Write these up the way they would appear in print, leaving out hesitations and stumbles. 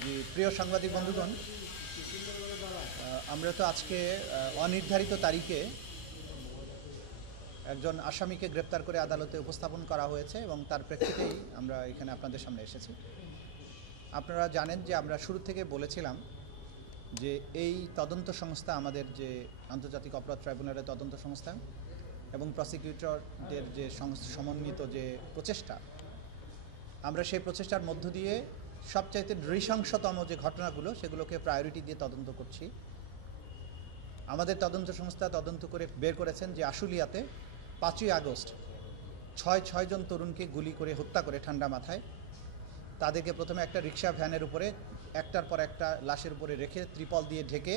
জি প্রিয় সাংবাদিক বন্ধুগণ, আমরা তো আজকে অনির্ধারিত তারিখে একজন আসামিকে গ্রেপ্তার করে আদালতে উপস্থাপন করা হয়েছে এবং তার প্রেক্ষিতেই আমরা এখানে আপনাদের সামনে এসেছি। আপনারা জানেন যে আমরা শুরু থেকে বলেছিলাম যে এই তদন্ত সংস্থা, আমাদের যে আন্তর্জাতিক অপরাধ ট্রাইব্যুনালের তদন্ত সংস্থা এবং প্রসিকিউটরদের যে সমন্বিত যে প্রচেষ্টা, আমরা সেই প্রচেষ্টার মধ্য দিয়ে সবচাইতে নৃশংসতম যে ঘটনাগুলো সেগুলোকে প্রায়োরিটি দিয়ে তদন্ত করছি। আমাদের তদন্ত সংস্থা তদন্ত করে বের করেছেন যে আশুলিয়াতে 5ই আগস্ট ছয়জন তরুণকে গুলি করে হত্যা করে ঠান্ডা মাথায় তাদেরকে প্রথমে একটা রিক্সা ভ্যানের উপরে একটার পর একটা লাশের উপরে রেখে ত্রিপল দিয়ে ঢেকে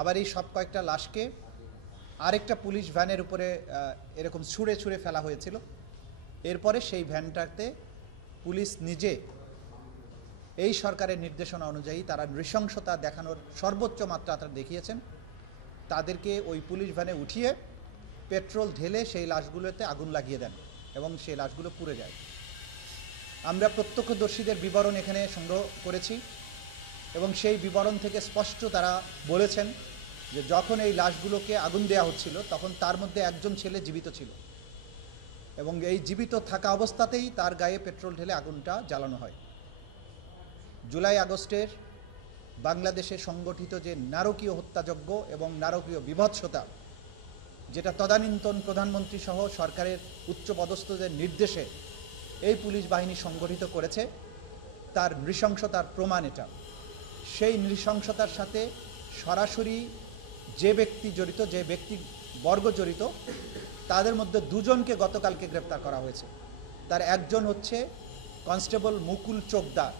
আবার এই সব কয়েকটা লাশকে আরেকটা পুলিশ ভ্যানের উপরে এরকম ছুঁড়ে ছুঁড়ে ফেলা হয়েছিল। এরপরে সেই ভ্যানটাতে পুলিশ নিজে এই সরকারের নির্দেশনা অনুযায়ী তারা নৃশংসতা দেখানোর সর্বোচ্চ মাত্রা তারা দেখিয়েছেন। তাদেরকে ওই পুলিশ ভ্যানে উঠিয়ে পেট্রোল ঢেলে সেই লাশগুলোতে আগুন লাগিয়ে দেন এবং সেই লাশগুলো পুড়ে যায়। আমরা প্রত্যক্ষদর্শীদের বিবরণ এখানে সংগ্রহ করেছি এবং সেই বিবরণ থেকে স্পষ্ট তারা বলেছেন যে যখন এই লাশগুলোকে আগুন দেওয়া হচ্ছিল তখন তার মধ্যে একজন ছেলে জীবিত ছিল এবং এই জীবিত থাকা অবস্থাতেই তার গায়ে পেট্রোল ঢেলে আগুনটা জ্বালানো হয়। জুলাই আগস্টের বাংলাদেশে সংগঠিত যে নারকীয় হত্যাযজ্ঞ এবং নারকীয় বিভৎসতা, যেটা তদানীন্তন প্রধানমন্ত্রী সহ সরকারের উচ্চপদস্থদের নির্দেশে এই পুলিশ বাহিনী সংগঠিত করেছে, তার নৃশংসতার প্রমাণ এটা। সেই নৃশংসতার সাথে সরাসরি যে ব্যক্তি জড়িত, যে ব্যক্তিবর্গ জড়িত, তাদের মধ্যে দুজনকে গতকালকে গ্রেপ্তার করা হয়েছে। তার একজন হচ্ছে কনস্টেবল মুকুল চোকদার।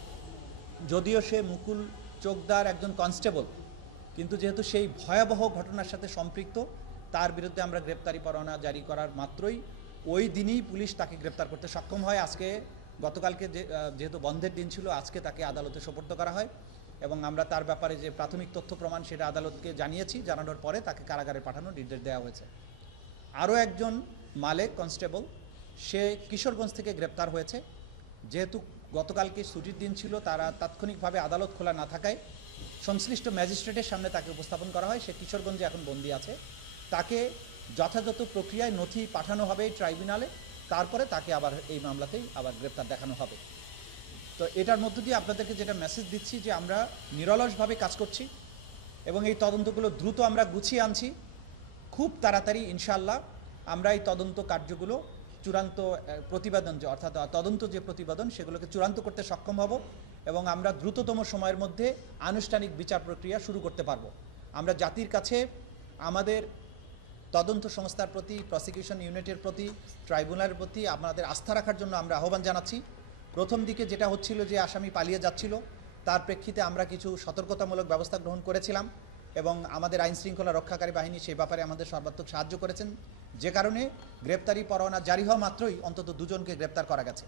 যদিও সে মুকুল চোকদার একজন কনস্টেবল, কিন্তু যেহেতু সেই ভয়াবহ ঘটনার সাথে সম্পৃক্ত, তার বিরুদ্ধে আমরা গ্রেপ্তারি পরোয়ানা জারি করার মাত্রই ওই দিনই পুলিশ তাকে গ্রেপ্তার করতে সক্ষম হয়। আজকে গতকালকে যেহেতু বন্ধের দিন ছিল, আজকে তাকে আদালতে সোপর্দ করা হয় এবং আমরা তার ব্যাপারে যে প্রাথমিক তথ্য প্রমাণ সেটা আদালতকে জানিয়েছি। জানানোর পরে তাকে কারাগারে পাঠানোর নির্দেশ দেওয়া হয়েছে। আরও একজন মালেক কনস্টেবল, সে কিশোরগঞ্জ থেকে গ্রেপ্তার হয়েছে। যেহেতু গতকালকে ছুটির দিন ছিল, তারা তাৎক্ষণিকভাবে আদালত খোলা না থাকায় সংশ্লিষ্ট ম্যাজিস্ট্রেটের সামনে তাকে উপস্থাপন করা হয়। সে কিশোরগঞ্জে এখন বন্দী আছে। তাকে যথাযথ প্রক্রিয়ায় নথি পাঠানো হবে ট্রাইব্যুনালে, তারপরে তাকে আবার এই মামলাতেই আবার গ্রেপ্তার দেখানো হবে। তো এটার মধ্য দিয়ে আপনাদেরকে যেটা মেসেজ দিচ্ছি যে আমরা নিরলসভাবে কাজ করছি এবং এই তদন্তগুলো দ্রুত আমরা গুছিয়ে আনছি। খুব তাড়াতাড়ি ইনশাআল্লাহ আমরা এই তদন্ত কার্যগুলো চূড়ান্ত প্রতিবেদন, যে অর্থাৎ তদন্ত যে প্রতিবেদন, সেগুলোকে চূড়ান্ত করতে সক্ষম হব এবং আমরা দ্রুততম সময়ের মধ্যে আনুষ্ঠানিক বিচার প্রক্রিয়া শুরু করতে পারব। আমরা জাতির কাছে আমাদের তদন্ত সংস্থার প্রতি, প্রসিকিউশন ইউনিটের প্রতি, ট্রাইব্যুনালের প্রতি আপনাদের আস্থা রাখার জন্য আমরা আহ্বান জানাচ্ছি। প্রথম দিকে যেটা হচ্ছিল যে আসামি পালিয়ে যাচ্ছিল, তার প্রেক্ষিতে আমরা কিছু সতর্কতামূলক ব্যবস্থা গ্রহণ করেছিলাম এবং আমাদের আইনশৃঙ্খলা রক্ষাকারী বাহিনী সেই ব্যাপারে আমাদের সর্বাত্মক সাহায্য করেছেন, যে কারণে গ্রেপ্তারি পরোয়ানা জারি হওয়া মাত্রই অন্তত দুজনকে গ্রেপ্তার করা গেছে।